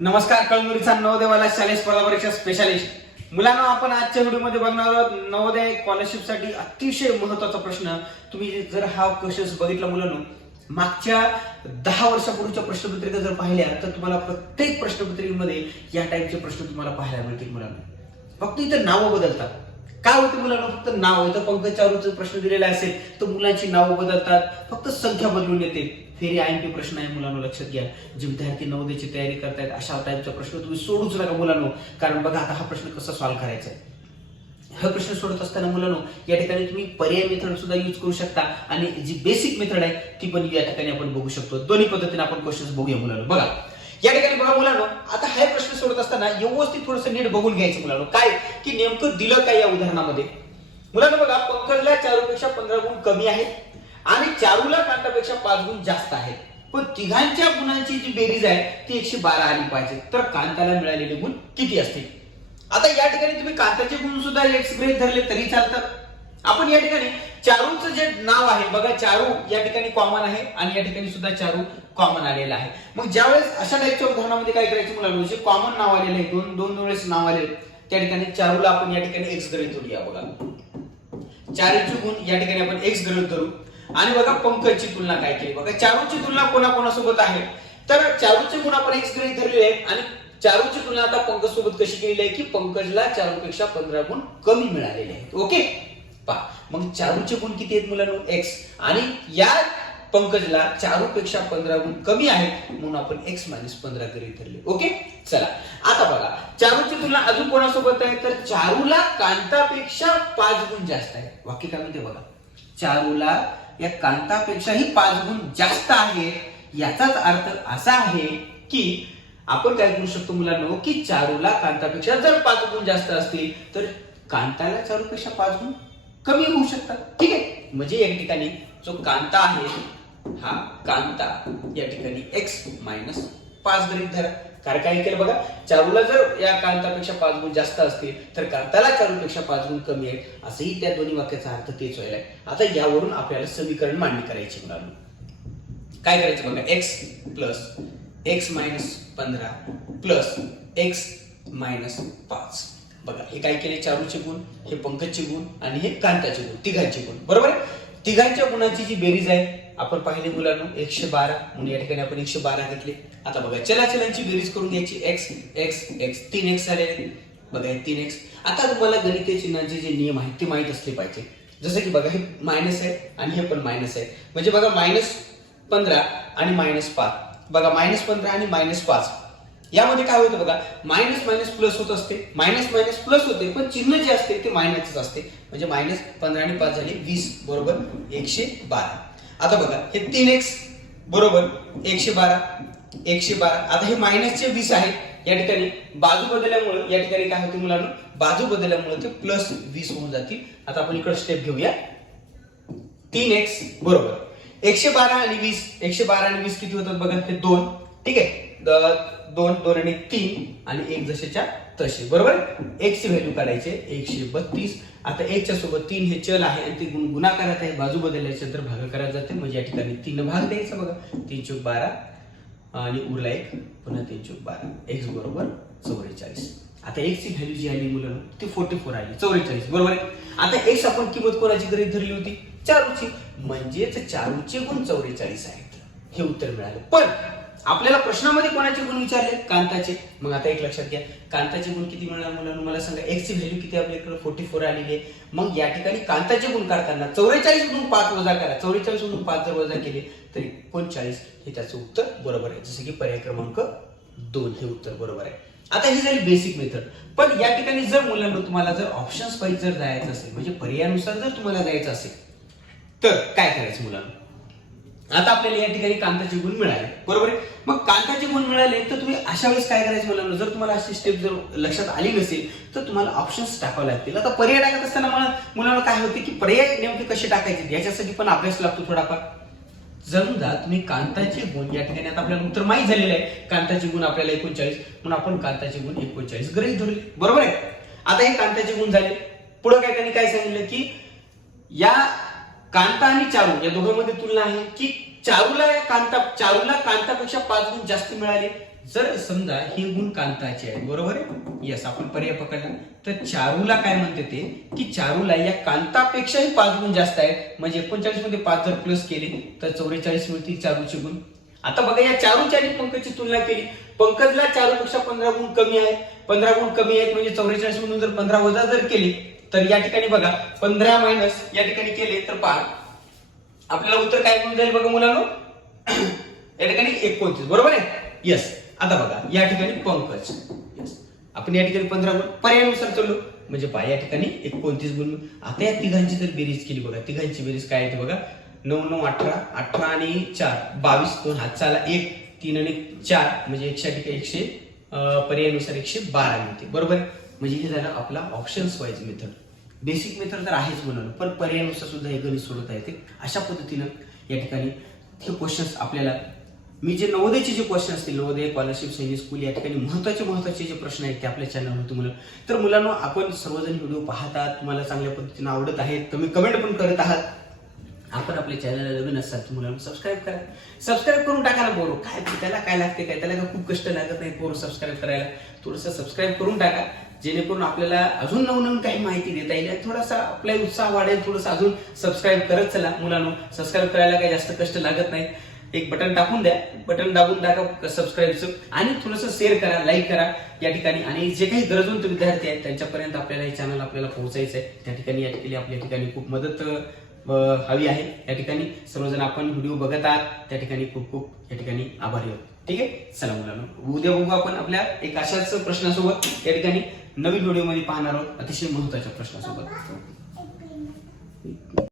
नमस्कार कळमुरीचा नवोदयवाला शालेय स्पर्धा परीक्षा स्पेशालिस्ट मुलांना आपण आजच्या व्हिडिओमध्ये बघणार आहोत नवोदय स्कॉलरशिप साठी अतिशय महत्त्वाचा प्रश्न. तुम्ही जर हा क्वेश्चन बघितला मुलांनो, मागच्या 10 वर्षापूर्वीच्या प्रश्नपत्रिका जर पाहिल्या तर तुम्हाला प्रत्येक प्रश्नपत्रिकेमध्ये या टाईपचे प्रश्न तुम्हाला पाहायला मिळतील मुलांना. फक्त इथं नावं बदलतात. काय होते मुलांना? फक्त नाव. इथं पंकज चारूचा प्रश्न दिलेला असेल तर मुलांची नावं बदलतात, फक्त संख्या बदलून येते. फेरी आयएमपी प्रश्न आहे मुलांनो, लक्षात घ्या. जे विद्यार्थी नवोदयची तयारी करतायत अशा टाईपचा प्रश्न तुम्ही सोडूच नका मुलांनो. कारण बघा आता हा प्रश्न कसा सॉल्व्ह करायचा आहे. हा प्रश्न सोडत असताना मुलांनो या ठिकाणी तुम्ही पर्याय मेथड सुद्धा यूज करू शकता आणि जी बेसिक मेथड आहे ती पण या ठिकाणी आपण बघू शकतो. दोन्ही पद्धतीने आपण क्वेश्चन बघूया मुलांनो. बघा या ठिकाणी बघा मुलांनो, आता हा प्रश्न सोडत असताना व्यवस्थित थोडंसं नीट बघून घ्यायचं मुलांनो. काय की नेमकं दिलं काय या उदाहरणामध्ये. मुलांनो बघा, पंकजला चारूपेक्षा 15 गुण कमी आहेत आणि चारूला कांतापेक्षा 5 गुण जास्त आहेत, पण तिघांच्या गुणांची जी बेरीज आहे ती 112 आली पाहिजे. तर कांताला मिळालेले गुण किती असतील? आता या ठिकाणी तुम्ही कांताचे गुण सुद्धा एक्स गृहीत धरले तरी चालतात. आपण या ठिकाणी चारूचं जे नाव आहे बघा, चारू या ठिकाणी कॉमन आहे आणि या ठिकाणी सुद्धा चारू कॉमन आलेला आहे. मग ज्यावेळेस अशा टाईपच्या उदाहरणामध्ये काय करायचं मुलांनो, जे कॉमन नाव आलेलं आहे, दोन वेळेस नाव आले, त्या ठिकाणी चारूला आपण या ठिकाणी एक्स गृहीत धरूया. बघा चारूचे गुण या ठिकाणी आपण एक्स गृहीत धरू आणि बघा पंकजची तुलना काय केली. बघा चारूची तुलना कोणाकोणासोबत आहे, तर चारूचे गुण आपण एक्स गृहीत धरलेले आहेत आणि चारूची तुलना आता पंकज सोबत कशी केलेली आहे की पंकजला चारूपेक्षा 15 गुण कमी मिळालेले आहेत. ओके पहा, मग चारूचे गुण किती आहेत मुलांनो? एक्स, आणि या पंकजला चारूपेक्षा 15 गुण कमी आहेत म्हणून आपण x - 15 गृहीत धरले. ओके चला आता बघा चारूची तुलना अजून कोणासोबत आहे, तर चारूला कांतापेक्षा 5 गुण जास्त आहे. वाक्य काय म्हणते बघा, चारूला या कांतापेक्षाही 5 गुण जास्त आहे. याचाच अर्थ असा आहे की आपण काय करू शकतो मुलांनो की चारूला कांतापेक्षा जर 5 गुण जास्त असतील तर कांताला चारूपेक्षा 5 गुण कमी होऊ शकतात. ठीक आहे, म्हणजे या ठिकाणी जो कांता आहे हा कांता या ठिकाणी x - 5 गृहीत धरा. कारण काय केलं बघा, चारूला जर या कांतापेक्षा 5 गुण जास्त असतील तर कांताला चारूपेक्षा 5 गुण कमी आहेत, असंही त्या दोन्ही वाक्याचा अर्थ तेच व्हायला आहे. आता यावरून आपल्याला समीकरण मांडणी करायची मुलांनो. काय करायचं बघा, x plus x - 15 plus x - 5. बघा हे काय केले, चारूचे गुण, हे पंकजचे गुण आणि हे कांताचे गुण, तिघांचे गुण. बरोबर आहे. तिघांच्या गुणांची जी बेरीज आहे आपण पाहिले मुलांनो 112, म्हणून या ठिकाणी आपण 112 घेतले. आता बघा चलाचलांची बेरीज करून घ्यायची. x x x 3x आले. बघा हे 3x. आता तुम्हाला गणितीय चिन्हांचे जे नियम आहेत ते माहित असले पाहिजे. जसं की बघा हे मायनस आहे आणि हे पण मायनस आहे, म्हणजे बघा -15 आणि -5. बघा -15 आणि -5 यामध्ये काय होतं बघा, मायनस मायनस प्लस होत असते, मायनस मायनस प्लस होते, पण चिन्ह जे असते ते मायनसच असते. म्हणजे -15 आणि 5 झाले 20 बरोबर 112. आता बघा हे 3x बरोबर 112. आता हे मायनसचे 20 आहे, या ठिकाणी बाजू बदलल्यामुळे या ठिकाणी काय होते मुलांनो, बाजू बदलल्यामुळे ते +20 होऊन जातील. आता आपण इकडे स्टेप घेऊया. 3x बरोबर 112 आणि 20. 112 आणि 20 किती होतात बघा, हे 2. ठीक आहे, 2 आणि 3 आणि 1 जसेच्या तसे. बरोबर, x ची व्हॅल्यू काढायचे 132. आता 1 च्या सोबत 3 हे चल आहे आणि ते गुणाकारात आहे, बाजू बदलल्याच्या नंतर भागाकारात जाते, म्हणजे या ठिकाणी 3 भाग द्यायचा. बघा 3 चौक 12 आणि उरला 1, पुन्हा 3 चौक 12, x बरोबर 44. आता x ची व्हॅल्यू जी आली मुलांनो ती 44 आली, 44. बरोबर आहे. आता x आपण किंमत कोणाची गृहीत धरली होती, चारूची, म्हणजेच चारूचे गुण 44 आहेत. हे उत्तर मिळालं. पण आपल्याला प्रश्नामध्ये कोणाचे गुण विचारले, कांताचे. मग आता एक लक्षात घ्या, कांताचे गुण किती मिळणार मुलांनो, मला सांगा. x ची व्हॅल्यू किती आपल्याकडे 44 आलेली आहे. मग या ठिकाणी कांताचे गुण काढताना 44 मधून 5 वजा करा. 44 मधून 5 जर वजा केले तरी 39 हे त्याचं उत्तर बरोबर आहे. जसं की पर्याय क्रमांक 2 हे उत्तर बरोबर आहे. आता ही झाली बेसिक मेथड. पण या ठिकाणी जर मुलांनो तुम्हाला जर ऑप्शन्स वाईज जर जायचं असेल, म्हणजे पर्यायानुसार जर तुम्हाला जायचं असेल तर काय करायचं मुलांनो. आता आपल्याला या ठिकाणी कांताचे गुण मिळाले. बरोबर आहे. मग कांताचे गुण मिळाले तर तुम्ही अशा वेळेस काय करायचं मुलांनो, जर तुम्हाला अशी स्टेप जर लक्षात आली नसेल तर तुम्हाला ऑप्शन्स टाकावे लागतील. आता पर्याय टाकत असताना मुलांना काय होते की पर्याय नेमके कसे टाकायचे याच्यासाठी पण अभ्यास लागतो थोडाफार. समजा तुम्ही कांताचे गुण या ठिकाणी, आता आपल्याला उत्तर माहित झालेलं आहे, कांताचे गुण आपल्याला 39, म्हणून आपण कांताचे गुण 39 गृहीत धरले. बरोबर आहे. आता हे कांताचे गुण झाले. पुढे काय त्यांनी काय सांगितलं की या कांता आणि चारू या दोघांमध्ये तुलना आहे की चारूला कांतापेक्षा 5 गुण जास्त मिळाले. जर समजा हे गुण कांताचे आहेत, बरोबर आहे, यस, आपण पर्याय पकडला, तर चारूला काय म्हणते ते की चारूला या कांतापेक्षाही 5 गुण जास्त आहेत. म्हणजे 39 मध्ये 5 जर प्लस केले तर 44 मिळतील चारूचे गुण. आता बघा या चारूची आणि पंकजची तुलना केली. पंकजला चारूपेक्षा 15 गुण कमी आहेत. 15 गुण कमी आहेत म्हणजे 44 मधून जर 15 वजा जर केली तर या ठिकाणी बघा 15 मायनस या ठिकाणी केले तर पहा आपल्याला उत्तर काय मिळून जाईल बघा मुलांनो, या ठिकाणी 29, बरोबर आहे, यस. आता बघा या ठिकाणी पंकज, यस, आपण या ठिकाणी 15 गुण पर्यायानुसार चाललो म्हणजे पहा या ठिकाणी 29 गुण. आता या तिघांची जर बेरीज केली बघा, तिघांची बेरीज काय येते बघा, 9 9 18, 18 आणि 4 22, 2 हात चाला 1, 3 आणि 4 म्हणजे 100 पर्यायानुसार 112 मिळते, बरोबर. म्हणजे हे झालं आपला options wise method. Basic method तर आहेच म्हणून, पण पर्यायानुसार सुद्धा हे गणित सोडवता येते. अशा पद्धतीनं या ठिकाणी हे क्वेश्चन्स आपल्याला, मी जे नवोदयचे जे क्वेश्चन असतील, नवोदय स्कॉलरशिप सैनिक स्कूल या ठिकाणी महत्वाचे जे प्रश्न आहेत ते आपल्या चॅनलवरती मुलं, तर मुलांना आपण सर्वजण व्हिडिओ पाहतात, तुम्हाला चांगल्या पद्धतीने आवडत आहेत, तुम्ही कमेंट पण करत आहात. आपण आपल्या चॅनलला नवीन असाल तर मुलांना सबस्क्राईब करून टाका ना पोरं. काय त्याला काय लागते, काय त्याला खूप कष्ट लागत नाही पोरं सबस्क्राईब करायला. थोडंसं सबस्क्राईब करून टाका जेणेकरून आपल्याला अजून नवनवीन काही माहिती देता येईल, थोडासा आपला उत्साह वाढेल. थोडंसं अजून सबस्क्राईब करत चला मुलांनो. सबस्क्राईब करायला काही जास्त कष्ट लागत नाही, एक बटन टाकून द्या, बटन दाबून टाका सबस्क्राईबचं, आणि थोडंसं शेअर करा, लाईक करा या ठिकाणी. आणि जे काही गरजवंत विद्यार्थी आहेत त्यांच्यापर्यंत आपल्याला हे चॅनल आपल्याला पोहोचायचं आहे. त्या ठिकाणी आपल्या ठिकाणी खूप मदत हवी आहे. या ठिकाणी सर्वजण आपण व्हिडिओ बघत आहात त्या ठिकाणी खूप खूप या ठिकाणी आभारी आहोत. ठीक आहे, चला मुलांनो, उद्या बघू आपण आपल्या एक अशाच प्रश्नासोबत या ठिकाणी नवीन व्हिडिओ मध्ये पाहणार आहोत, अतिशय महत्त्वाच्या प्रश्नासोबत.